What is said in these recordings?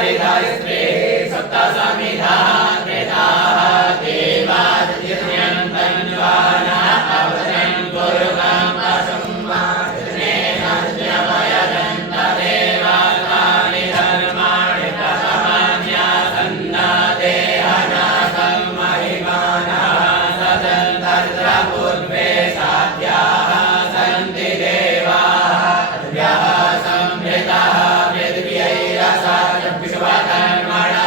हरिधायस्त्रे सप्तसमिधाः प्रेताः देवादित्यन्तन्वाना अवदन् गुरुकाम् असंवादिनेन जमयजन्त देवातानि धर्माणि प्रथमान्यासन्नादेहनाकं महिमानः सदन्तर्पूर्वे साध्याः सन्ति देवाः अद्भ्यः संहृतः विश्वकर्मणः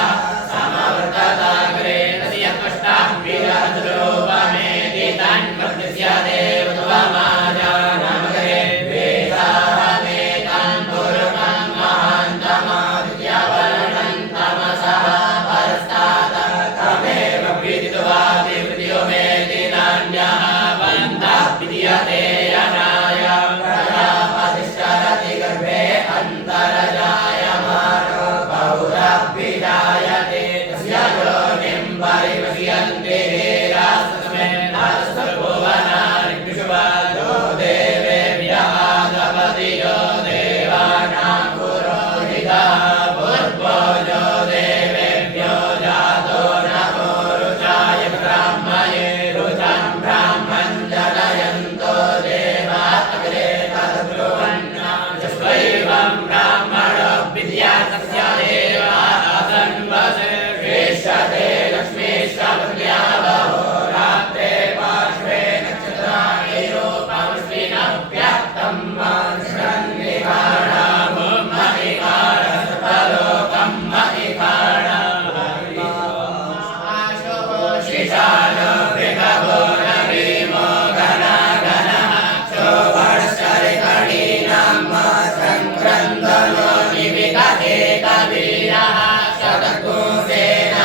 समवर्तताग्रे तस्य कष्टं वीरद्रूपमेति तन्मृत्य देवत्वमाजानमग्रे द्वेषाहमेतं पुरुषं महान्तमादित्यवर्णं तमसः परस्तात् तमेव विदित्वा विमृत्युमेति नान्यः बन्धः विद्यते यनाय प्रजापतिश्चरति गर्भे अन्तरजायमानो बहुरभिजायते तस्य योनिं परिपश्यन्ति वीरास्तस्मिन् हस्तभुवनानि विश्वतो देवेभ्यः दपतियो देवानां पुरोहितः पूर्वो यो देवेभ्यो जातो नमो रुचाय ब्राह्मणे रुचं ब्राह्मं जनयन्तो देवा अग्रे तद्ब्रुवन्ना यस्वैवं ब्राह्मणो विद्यातस्य देवाः सन्वसे श्रेष्ठते लक्ष्मीश्वरस्य बहोरात्रे पार्श्वे नक्षत्राणि रूपमस्मिनव्यक्तं मानुषं निकाणां महिकाण सर्वलोकं महिकाण शिशानो मृगभो नवीमो घनाघनः शोभणश्चरितणीनां सङ्क्रन्दनो निविकते कवीरः शतकोशेन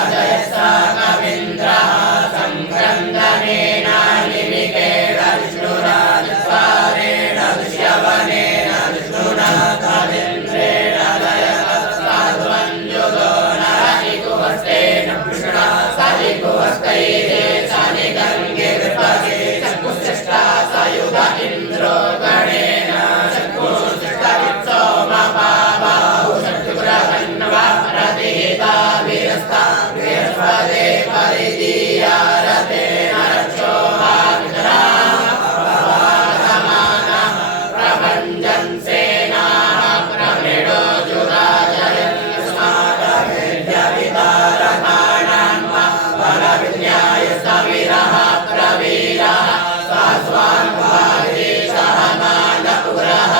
अजयसा कवीन्द्रः सङ्क्रन्दनेन निमिकेण विष्णुराजत्वारेण दृश्यवनेन विष्णुना कवीन्द्रेण जयतस्ताद्वञ्जुतो नरहिकुहस्तेन कृष्णा सहिकुहस्तैरे शनिगङ्गिर्पगे चक्षुष्टा सयुध इन्द्रो गणेन चक्षुष्टवित्सोमपाबाहु चक्षुरहन्वा प्रतिहिता वीरस्ता बृहस्पते परिदीयारतेन रक्षोहामितराः समानः प्रभञ्जन् सेनाः प्रमृडो जुराजयन् स्मारभेद्यवितारथानां बलविज्ञाय सविरः प्रवीरः स्वास्वान्वादेशः मानपुरः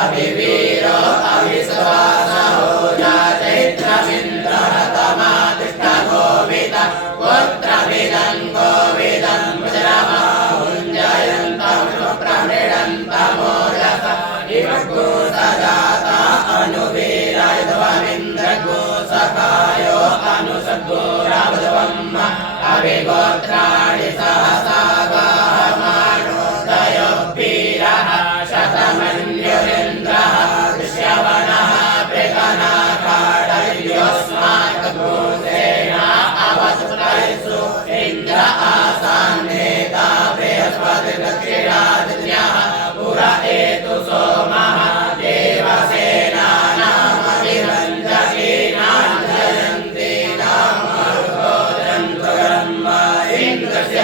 अभिवीरो अविश्वासहो चैत्रमिन्द्रः तमातिष्ठगोविद गोत्रविदं गोविदं वज्रमाहुञ्जयन्तं प्रमृडन्तमोजस इव गोसजाता अनुवीरयध्वमिन्द्रगोसखायो अनुसद्गोरावध्वम् अभिगोत्राणि सहसा गाहमानोदयोऽपीरः शतमन्युरिन्द्रः दृश्यवनः प्रकनाकाडयोस्माकगोसेन अवसुतैषु इन्द्र आसान्नेता बृहस्पतिर्दक्षिणादित्यः पुर एतु सोमः देवसेनानामभिरञ्जकीनां जयन्तीनां मरुतो जन्तुर्ब्रह्म इन्द्रस्य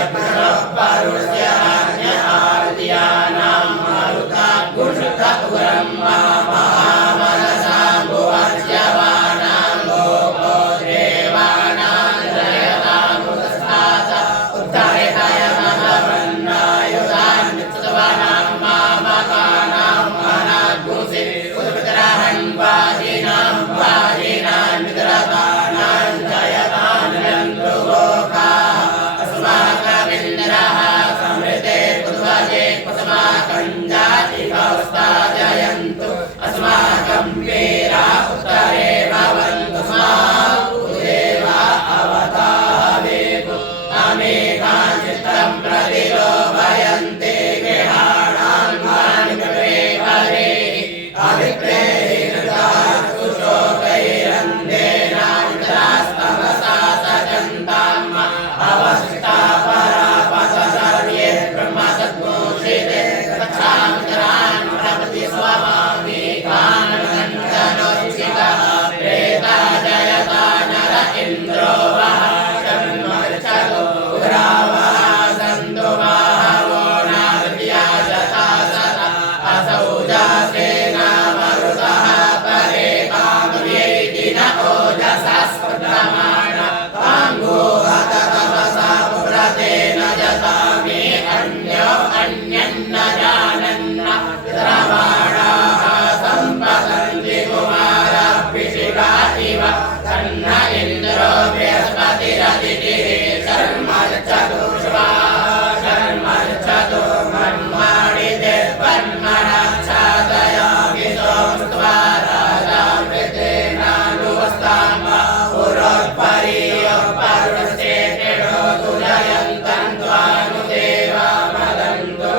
पुरोत्परीयो परुणश्चेतेषो तुलयन्तं त्वानुदेवा मदन्तु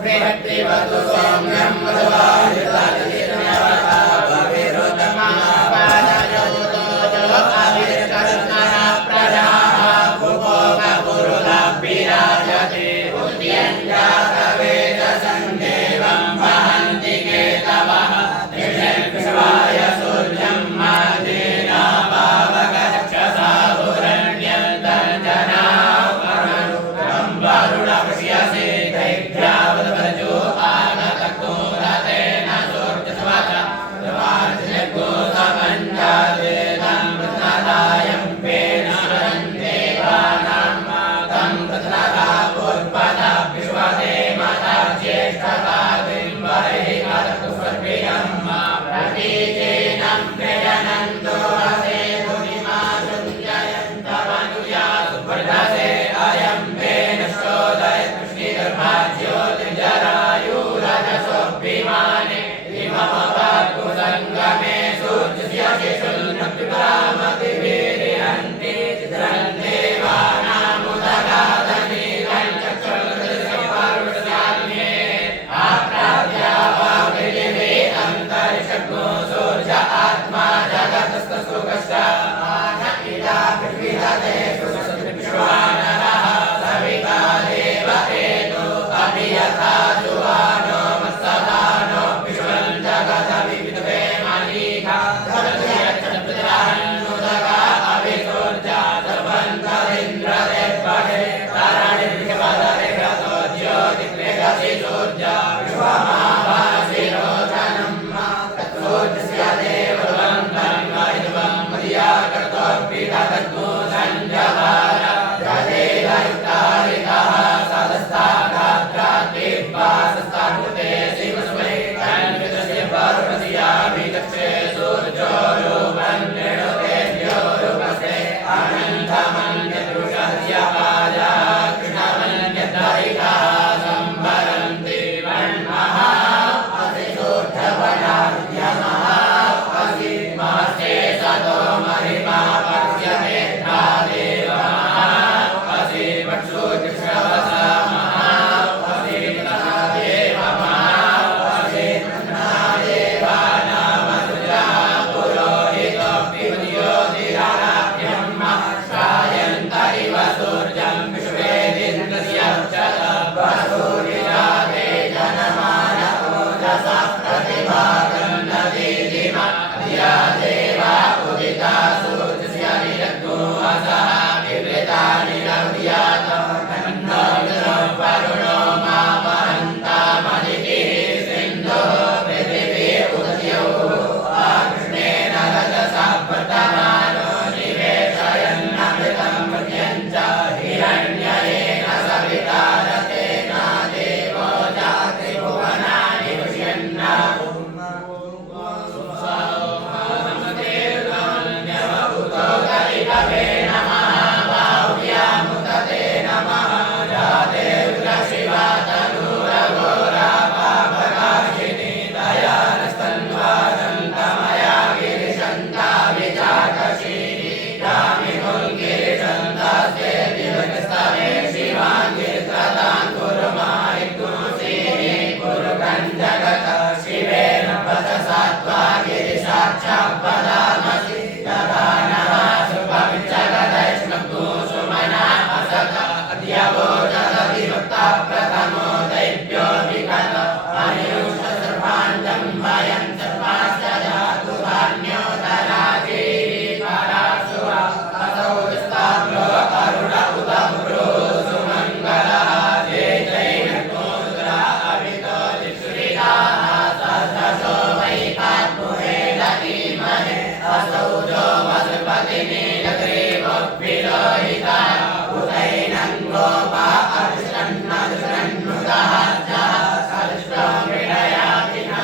बृहत्रिवतु सौम्यं मधुवायुतलिर्नवता भविरुतमापादयोतो अभिर्कर्तनः प्रजाः पुपोकपुरुलभिराजते उद्यञ्जातवेदसन्देवं वहन्ति केतवः विषय सूर्यं मार्जेनाभावगच्छसा भुरण्यन्तर्जनावरुणं वरुणपश्यसे दैभ्यावदवजो आगतकोरतेन सूर्यस्वच प्रवार्जको समञ्जातेनं प्रत्नदायं पेन देवानां मातं प्रत्नदा पुष्पदा विश्वते माता ज्येष्ठतादिं वैहिकर्तुस्वर्प्रियं प्रतीचेनं प्रयनन्तो हसे मुनिमाशुञ्जयन्तमनुया सुवर्धसे अयं वेनश्चोदयत् कृष्णिगर्भाज्योतिर्जरायुरजसोऽभिमाने इममपात्कुसङ्गमे सूर्यस्य शिशुन्नप्युपरामतिभिरिहन्ति चित्रं देवानामुदगादनीलं चक्षुर्दृश्यं पार्वस्याग्ने आप्राप्यावापृथिवी अन्तरिक्षगो सूर्य आत्मा जगतस्तुकश्च मान इदा पृथ्वीदते सुसुविश्वानरः सविता देव एतो अभियथा जुवानो मत्सदानो विश्वं जगदभिविद्वे मनीषा धर्मयच्छत्रहन्नुदगा अभिसूर्जा सर्वन्तरिन्द्रदेवहे तारणिर्विषवदरे ह्रतो ज्योतिर्वेदसि सूर्जा विश्वमाभासि रोचनं तत्सूर्यस्य देववन्तं वैद्वं मर्या कर्तोऽर्पिततद्गो सञ्जवार रथेदयुक्तारितः सदस्ताघात्रातिपासस्ताकृते शिवस्मै तन्वितस्य पार्वत्याभिचक्षे सूर्यो रूपं नृणुतेभ्यो रूपस्ते अनन्तमन्यदृशस्य पाजा कृष्णमन्यदरितः सम्भरन्ति वह्नः असिशोद्धवनाद्यमः असि महस्ते सतो महिमा पश्यते देवः असि वक्षुर्विश्रवसामः असि देवमः असि देवानामनुजा पुरोहितो विद्योतिराभ्यं शायन्तरिव सूर्यं विश्वेदिन्द्रस्य वसूरिराते जनमान ओजसा प्रतिभागं नदीदिमा धिया देवा उदिता सूर्यस्य निरग्नो असः विवृतानि रव्यातं तन्नो वरुणो मामहन्तामदितिः सिन्धुः पृथिवी उदयोः आकृष्णेन रजसा वर्तमानो निवेशयन्नमृतं मर्त्यञ्च हिरण्ययेन सविता रतेन देवो जाति भुवनानि पश्यन्न उतोदरितवे नमः बाहुव्यामुदते नमः जादेवशिवातनूरघोरा पापकाशिनी दयानस्तन्वादन्तमया गिरिशन्ता विचाकशीनी यामिमुल्गिरिशन्तास्ते दिवकस्तवे शिवाङ्गिरित्रतां कुरु मायिकुंसीनि कुरुकं जगत शिवेन वचसा त्वा गिरिशाक्षापदामसि ददानः शुभमिच्छगदैष्णग्नो सुमना असत अद्यवो जगदिवक्ता प्रथमो दैव्यो विगत अनियुषसर्वाञ्जं वयं सर्वाश्च जातु धान्योदराजीः पराशुवा असौ विस्ताम्रो अरुण उत भ्रो सुमङ्गलः जय जय नमो रुद्रा अभितो दिक्षुरिताः सहस्रशो वैतात्मुहेदधीमहे असौ जो वसुपतिनीलग्रीवोऽभिलोहिता उतैनं गोपा अभिषण्णुदः सदृष्टो मृडयातिना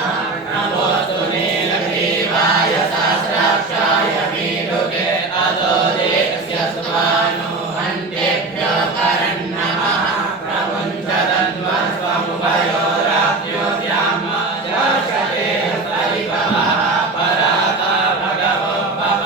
नमोऽस्तु नीलग्रीवाय सहस्राक्षाय मीडुके अतो देवस्य सुत्वानो हन्तेभ्यो करन्नमः प्रमुञ्चदन्वस्वमुभयोराप्यो द्याम जाशते हस्तरिभवः पराता भगवो भव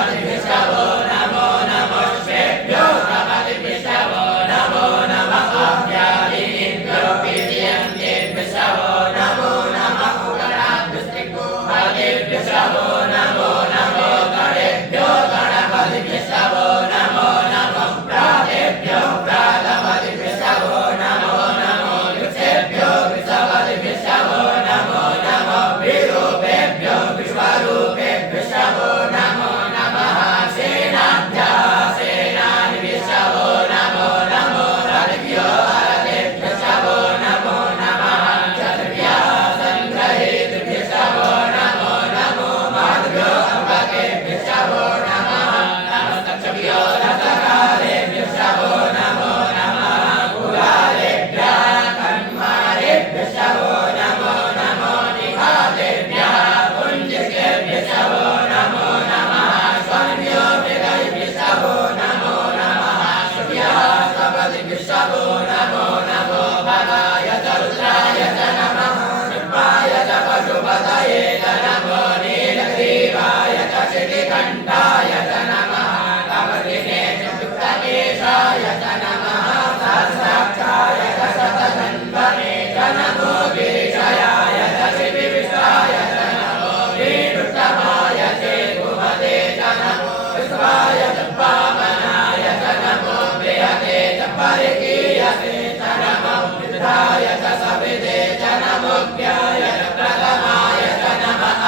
पतिभिषवो नमो नमोष्वेभ्यो प्रपतिभिषवो नमो नमः आज्ञादीभ्यो पीडयन्तेभ्यशवो नमो नमः गणाभ्यस्त्रिगुहादिभ्यशवो नमो नमो गणेभ्यो गणपतिभ्यशवो नमो नमः प्रातेभ्यो प्रातपतिभ्यशवो नमो नमो वृक्षेभ्यो वृषपतिभ्यशवो नमो नमः विरूपेभ्यो विश्वरूपेभ्यशवो नमो नमः सेनाभ्यः सेनानिभ्यशवो नमो नमो रथिभ्यो रथेभ्यशवो नमो नमः क्षत्रिभ्यः सङ्ग्रहीतृभ्यशवो नमो नमो मातृभ्यो अम्बकेभ्यशवो नमः नमस्तक्षभ्यो रथकारेभ्यशवो नमो नमः कुलालेभ्यः कन्मारेभ्यशवो नमो नमो निघातेभ्यः पुञ्जिकेभ्यशवो नमो नमः स्वामिभ्यो मृगैभ्यशवो नमो नमः शुभ्यः सपतिभ्यशवो नमो नमो भगाय च रुद्राय च नमः शुभाय च पशुपतये च नमो नीलग्रीवाय च शितिकण्ठाय च नमः कवदिने च शुक्लकेशाय च नमः सहस्राक्षाय च शतधन्वने च नमो गिरिशयाय च शिविविष्टाय च नमो वीणुष्टमाय चेतुमते च नमो विश्वाय च वामनाय च नमो बृहते च परिकीयते च नमो वृद्धाय च सविते च नमोऽज्ञाय च प्रथमाय च नमः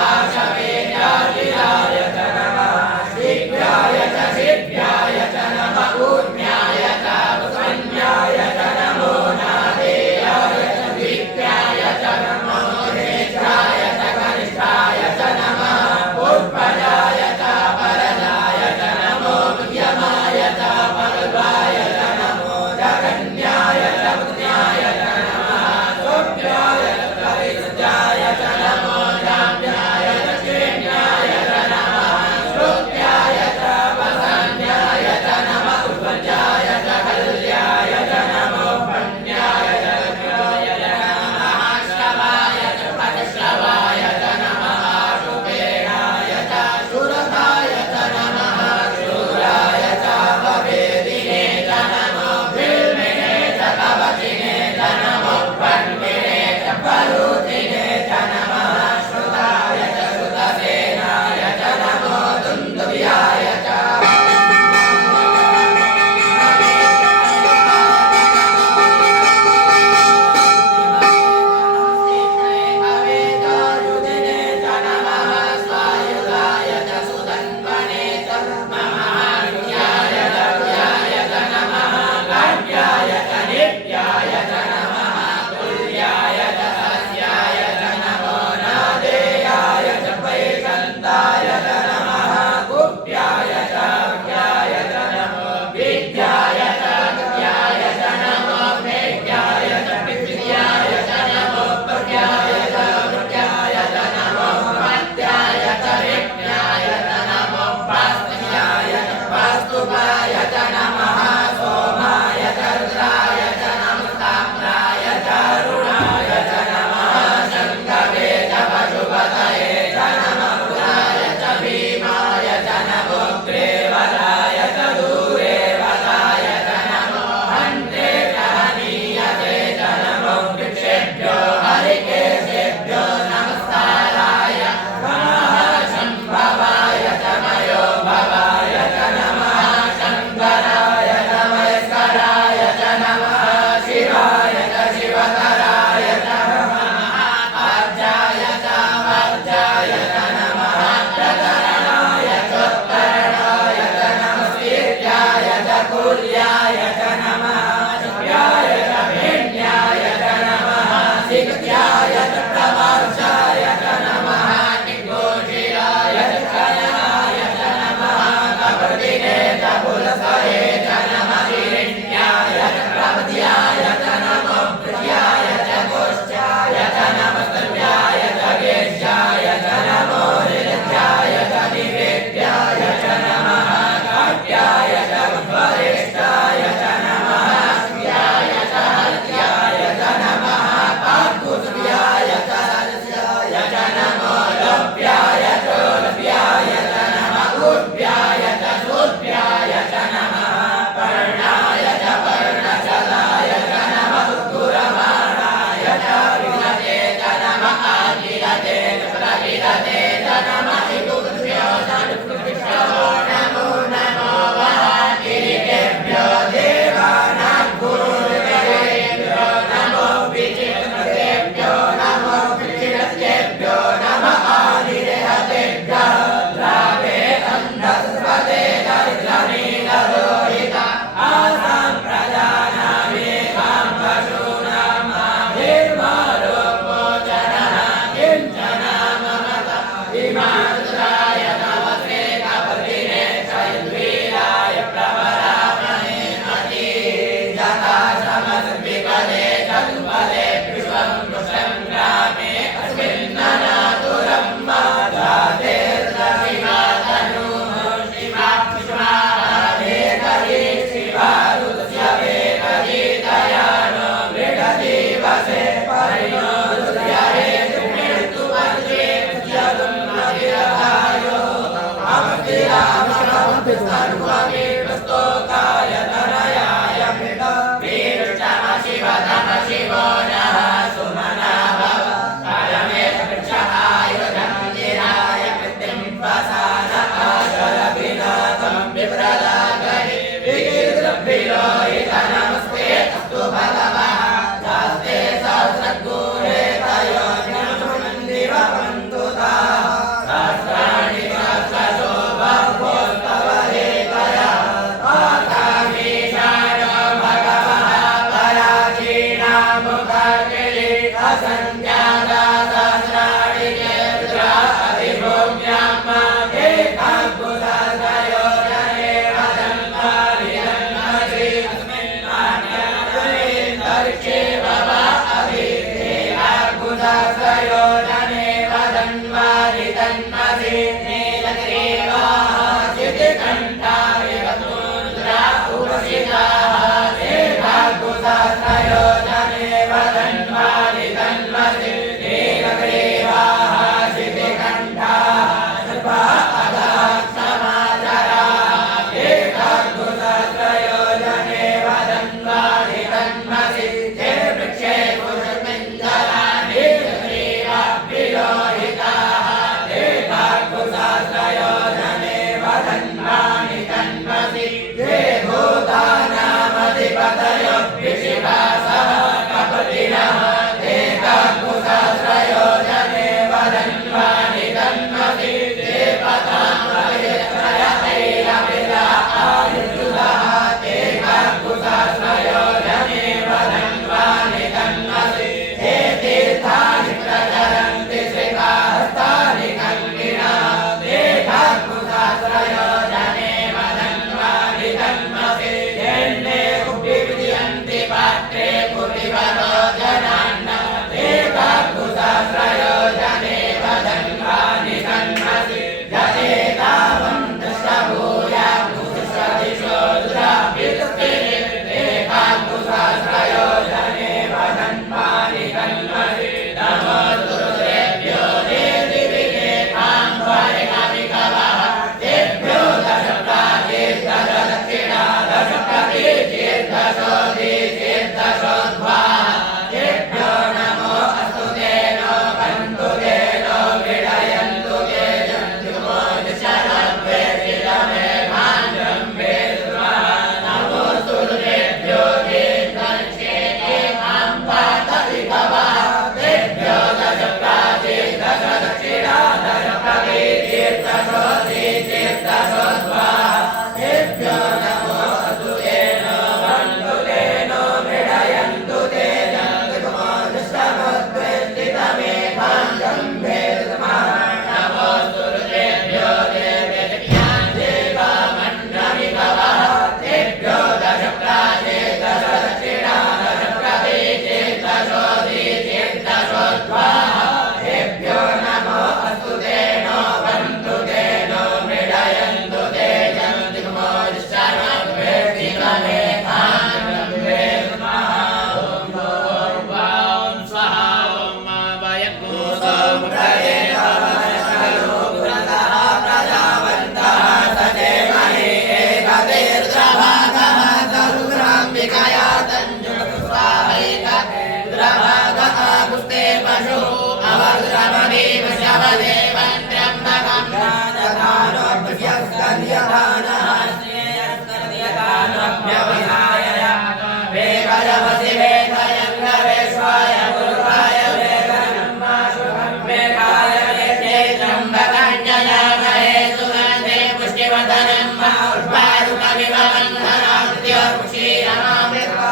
आशवेयाजिराय च नमः धन्वानि तन्मसि ये भूतानामधिपतयो विशिवासः कपतिनः ते काकुसहस्रयो जने वदन्वानि तन्मसि ते पतामयत्रय ऐलविदा आयुजुदः ते काकुसहस्रयो जने वदन्वानि तन्मसि ते तीर्थानि प्रचरन्ति श्रिताहस्तानि कङ्किणः ते काकुसहस्रयो जने वदन्वानि तन्मसि येन्ने कुपिविदयन्ति पात्रे कुपिवरो जनान्नं ते काकुसहस्रयो जने वदन्वानि तन्मसि जने तावं दशभूयां कुसदिशो दुराभिस्तिरे ते काकुसहस्रयो जने वदन्वानि तन्मसि नमो गुरुदेभ्यो देदिविगे काम्भरिकविकवः तेभ्यो दशप्राचीर्दशदक्षिणा दशप्रतीचीर्दशोदीचीर्दशोद्वाः तेभ्यो नमो अस्तु ते नो बन्धु ते नो विडयन्तु ते जन्तुमो दिशरभ्येशिरमे भाण्डं वेद्मः नमो सुरतेभ्यो देवदर्शेते काम्पातविभवः तेभ्यो दशप्राचीर्दशदक्षिणा दशप्रतीचीर्दशोदीचीर्दशोद्वाः तेभ्यो नमो अस्तु ते नो बन्धु ते नो विडयन्तु ते जन्तुमो दिशरभ्येशिरमे भाण्डं वेद्मः नमो सुरतेभ्यो देवमण्डविभवः तेभ्यो दशप्राचीर्दशदक्षिणा दशप्रतीचीर्दशोदीचीर्दशोद्वाः तेभ्यो नमो अस्तु ते नो बन्धु ते नो विडयन्तु ते जन्तुमो दिशरभ्येशिरमे भाण्डं वेद्मः ॐ स्वाहा ॐ वयक्कोसो मुदये नमः प्रजावन्तः सदेमहि एकतीर्धभागः तरुग्राम्बिकया तञ्जुगस्वाहैकद्रभागः पुष्टे पशुः अवग्रमदेव शवदेवं त्र्यम्बकं राजधानोऽभ्यस्कर्यधानः श्रेयस्कर्यधानोऽभ्यवसाय वेगजवसि वेदयङ्गवेश्वाय गुरुवाय वेगनम्माशुभं वेगाय वेदे त्र्यम्बकं जयामहे सुगन्धे पुष्टिवर्धनं उर्वारुकविवबन्धनामृत्योर्मुषीरमामृता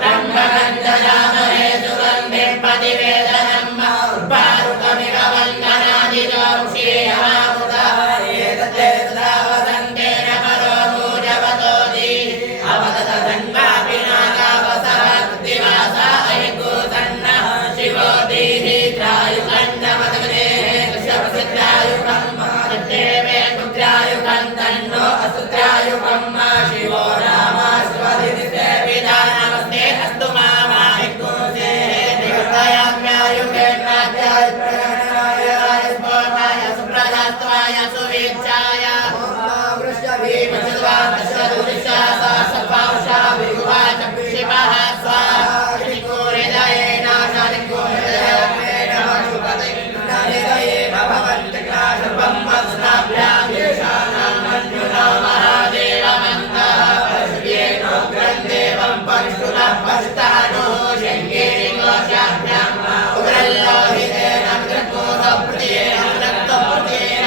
त्र्यम्बकं जयामहे सुगन्धे प्रतिवेदनं उर्वारुकविवबन्धनादिजोर्मुषीरमामृतः एतते तदा वसन्तेन परो भूजवतो दीः अवदत धन्वापि नागावसः कृतिवासा अहिगोसन्नः शिवो दीहित्रायुकं जमदग्नेः कृष्णप्रसिद्धायुकं तद्देवे पुत्रायुकं तन्नो असुत्रायुकं शिवो नाम शिवदितिसेविता नमस्ते अस्तु मामा हिगोसेः निगतायाम्यायुके प्राध्याय प्रणयाय राजस्पोताय सुप्रजास्त्वाय सुवीक्षाय वृषभीमचुर्वादशदुरिशासा सपावशा विगुहाच क्षिपः स्वाहा हृदये नाशादिको हृदये नमः शुभदे हृदये भवन्तिक्राशुभं वत्स्नाभ्यां येषाणां मन्युना महादेवमन्तः पश्येनोग्रं देवं परिष्टुलः पश्तानुः शृङ्गेरिकोशाभ्याम् उग्रल्लोहितेन मृत्कोदप्रत्येन मृत्तप्रत्येन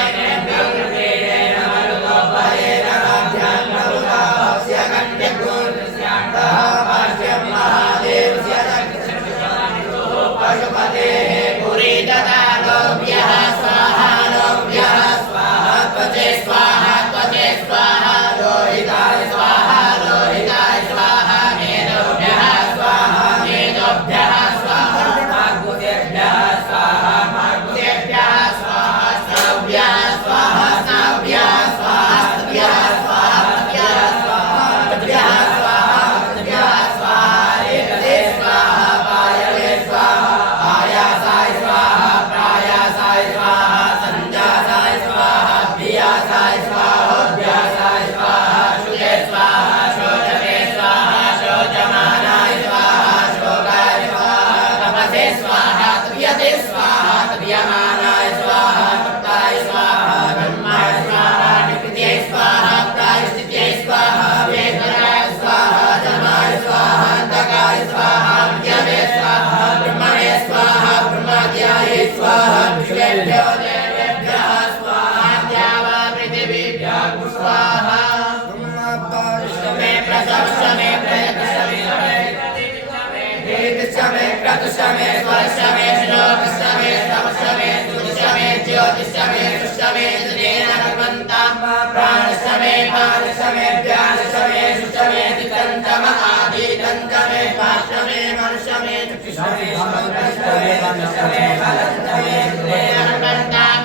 ज्योतिषमे क्रतुषमे स्वरषमे श्लोकषमे तमषमे सुषमे ज्योतिषमे सुषमे दिनेन भगवन्तां प्राणषमे पादषमे व्यानषमे सुषमे तितन्तम आदितन्तमे पाशमे मनुषमे चक्षुषमे श्रोत्रषमे वक्षषमे बलन्तमे दिनेन भगवन्तां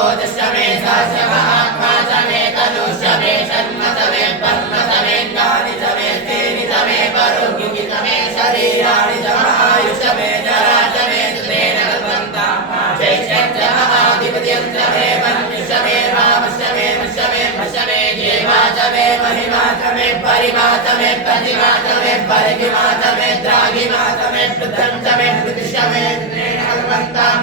ओजषमे सहस्रमे आत्माषमे तनुषमे षण्मतमे पद्मतमे ज्ञानिषमे तेनिषमे परोज्ञितमे शरीराणि समायुषमे जराषमे दिनेन भगवन्तां चैत्यञ्चमाधिपत्यञ्चमे मन्युषमे भावषमे वशमे वशमे जीवाचमे महिमाचमे परिमाचमे प्रतिमाचमे परिगिमाचमे द्रागिमाचमे पृथञ्चमे पृथिषमे दिनेन भगवन्तां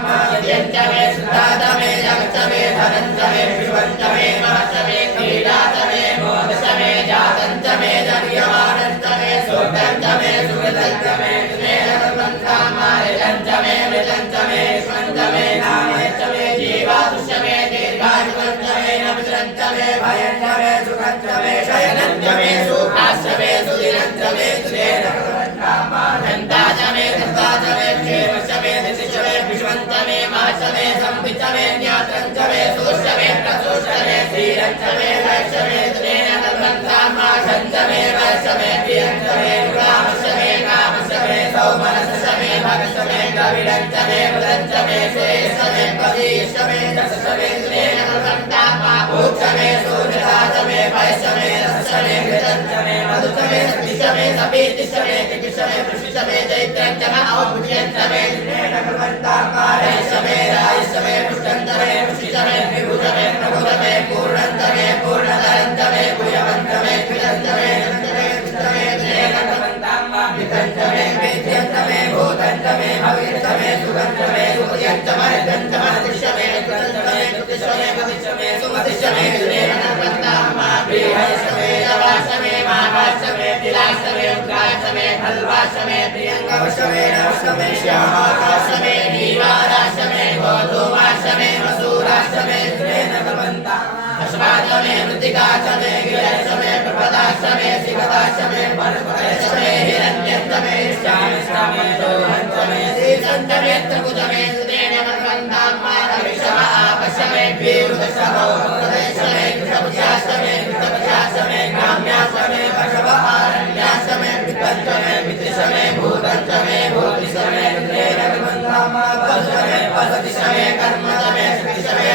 यज्ञमे सुधाचमे जगचमे धनञ्चमे विवञ्चमे महचमे क्रीडाचमे मोदशमे जातञ्चमे जर्यमाणञ्चमे सुगन्धमे सुगन्धमे दिनेन भगवन्तां मारितञ्चमे मृतञ्चमे स्वञ्चमे नामयञ्चमे जीवादुष्यमे दीर्घायुगञ्चमे नमित्रञ्चमे भयञ्चमे सुखञ्चमे शयनञ्चमे सुखाश्चमे सुधिरञ्चमे दिनेन भगवन्तां माधन्ताचमे धन्ताचमे क्षेमशमे दितिशमे विश्वञ्चमे माशमे संविचमे ज्ञात्रञ्चमे सुष्यमे प्रसुष्यमे श्रीरञ्चमे वैश्यमे दिनेन भगवन्तां माशञ्चमे वैश्यमे प्रियञ्चमे ग्रामशमे कामशमे सौमनसशमे भगशमे द्रविडञ्चमे बुधञ्चमे श्रेष्ठमे पदीशमे दशशमे दिनेन भगवन्तां माभूक्षमे सूर्यराजमे वैश्यमे रसशमे घृतञ्चमे मधुचमे सतिशमे सपीतिशमे तिकिशमे वृषिशमे चैत्रञ्चमे औपुष्यञ्चमे दिनेन भगवन्तां मारयशमे रायशमे पुष्टञ्चमे वृषिशमे विभुजमे प्रभुजमे पूर्णञ्चमे पूर्णतरञ्चमे भूयवञ्चमे कृतञ्चमे नञ्चमे कृतमे दिनेन भगवन्तां वितञ्चमे वेद्यञ्चमे भूतञ्चमे भविष्यमे सुगन्धमे सुपद्यञ्चमे हरितञ्चमे हतिष्यमे कृतञ्चमे कृतिशमे पतिशमे सुमतिशमे दिनेन भगवन्तां प्रियशमे लवाशमे महाभाष्यमे तिलाशमे उग्राशमे फल्वाशमे प्रियङ्गवशमे नवशमे श्यामाकाशमे नीवाराशमे गोधूमाशमे मसूराशमे दिनेन भगवन्तां अश्वाशमे मृत्तिकाशमे गिरशमे प्रपदाशमे शिवदाशमे परपदशमे हिरण्यन्तमे श्यामश्यामे दोहन्तमे श्रीसन्तमे त्रिभुजमे दिनेन भगवन्तां माधविषम आपशमे वीरुदशमो प्रदेशमे कृषभुजाशमे कृतभुजाशमे ग्राम्याशमे पशव आरण्याशमे पितञ्चमे पितृशमे भूतञ्चमे भूतिशमे दिनेन भगवन्तां पशुशमे पशतिशमे कर्मशमे शक्तिशमे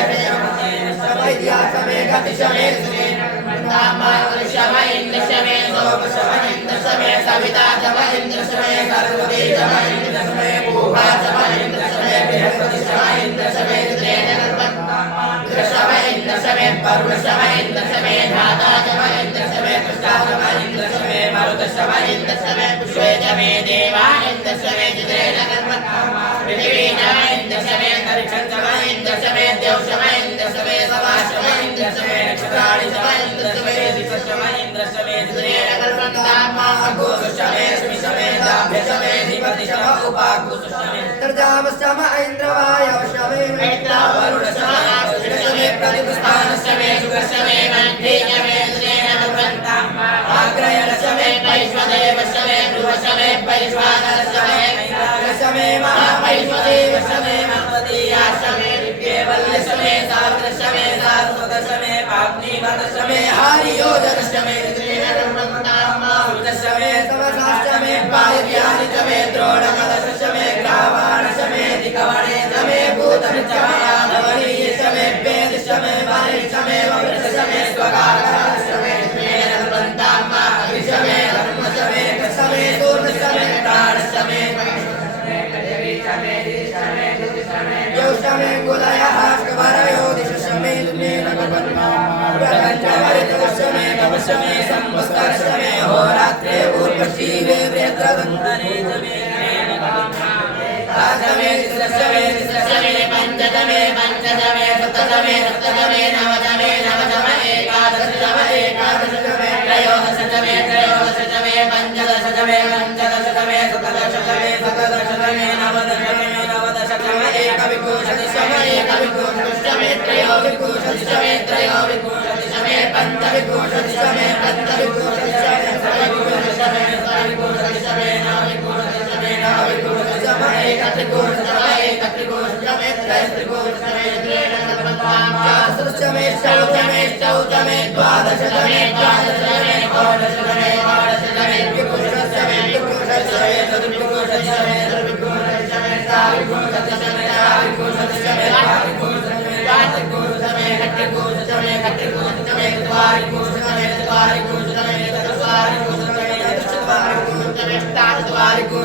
वैद्याशमे गतिशमे दिनेन भगवन्तां मातृशमे इन्द्रशमे सोमशमे इन्द्रशमे सविताशमे इन्द्रशमे सरस्वतीशमे इन्द्रशमे पूर्वाशमे इन्द्रशमे बृहस्पतिशमे इन्द्रशमे दिनेन भगवन्तां इन्द्रशमे इन्द्रशमे परुणशमे इन्द्रशमे धाताशमे इन्द्रशमे पुष्टाशमे इन्द्रशमे मरुतशमे इन्द्रशमे पुष्पेशमे देवा इन्द्रशमे दिनेन भगवन्तां पृथिवीशमे इन्द्रशमे अंतरिक्षशमे इन्द्रशमे द्यौशमे इन्द्रशमे समाशमे इन्द्रशमे नक्षत्राणिशमे इन्द्रशमे दिशशमे इन्द्रशमे दिनेन भगवन्तां अघोषशमे स्मिशमे दाभ्यशमे धिपतिशमे उपाघोषशमे तर्जामशमे ऐन्द्रवायवशमे मैत्रावरुणशमे आश्विनशमे प्रतिपुष्पानशमे शुक्रशमे मन्थीयमे दिनेन भगवन्तां आग्रयणशमे वैश्वदेवशमे भ्रुवशमे वैश्वानरशमे ऐन्द्रशमे महावैश्वदेवशमे महमदीयाशमे दिव्यवल्लशमे साग्रशमे सारस्वतशमे पाग्निवतशमे हारियोजनशमे दिनेन भगवन्तां मारुतशमे तमसाष्टमे पायव्यानिशमे द्रोणकलशमे ग्रावाणशमे दिकवणेशमे भूतमिच्छमे आधवनीयशमे वेदशमे वारिशमे वृषशमे स्वगाघरशमे दिनेन भगवन्तां माघिशमे धर्मशमे कसमे सूर्णशमे प्राणशमे योषमे कुलयः स्कवरयो दिशशमे दिनेन भगवन्तां प्रपञ्चवरितोषमे नवशमे संवत्सरशमे होरात्रे ऊर्वशीवे वृत्रदन्तने शमे दिनेन भगवन्तां राजमे तिस्रशमे तिस्रशमे पञ्चदमे पञ्चदमे सप्तदमे सप्तदमे नवदमे नवदमे एकादशदमे एकादशदमे त्रयोदशदमे त्रयोदशदमे पञ्चदशदमे पञ्चदशदमे सप्तदशदमे सप्तदशदमे नवदशदमे नवदशदमे एकविंशतिशमे एकविंशतिशमे त्रयोविंशतिशमे त्रयोविंशतिशमे पञ्चविंशतिशमे पञ्चविंशतिशमे षड्विंशतिशमे षड्विंशतिशमे नवविंशतिशमे नवविंशतिशमे षोडशतमे षोडशतमे षोडशतमे द्वादशतमे द्वादशतमे षोडशतमे षोडशतमे विपुरुषतमे विपुरुषतमे चतुर्विपुरुषतमे चतुर्विपुरुषतमे साविपुरुषतमे साविपुरुषतमे साविपुरुषतमे द्वादशपुरुषतमे षट्पुरुषतमे षट्पुरुषतमे चत्वारिपुरुषतमे चत्वारिपुरुषतमे चतुर्वारिपुरुषतमे चतुर्वारिपुरुषतमे चतुर्वारिपुरुषतमे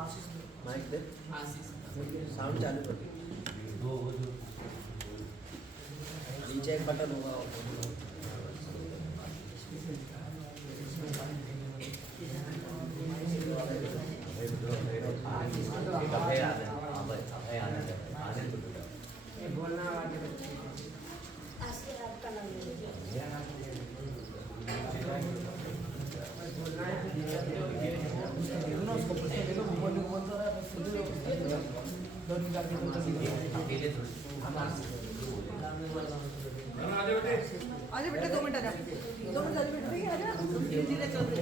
माइक दे साउंड चालू कर नीचे एक बटन होगा आजे बेटे 2 मिनट आ जा 2 मिनट आजे बेटे आ जा धीरे चल रहे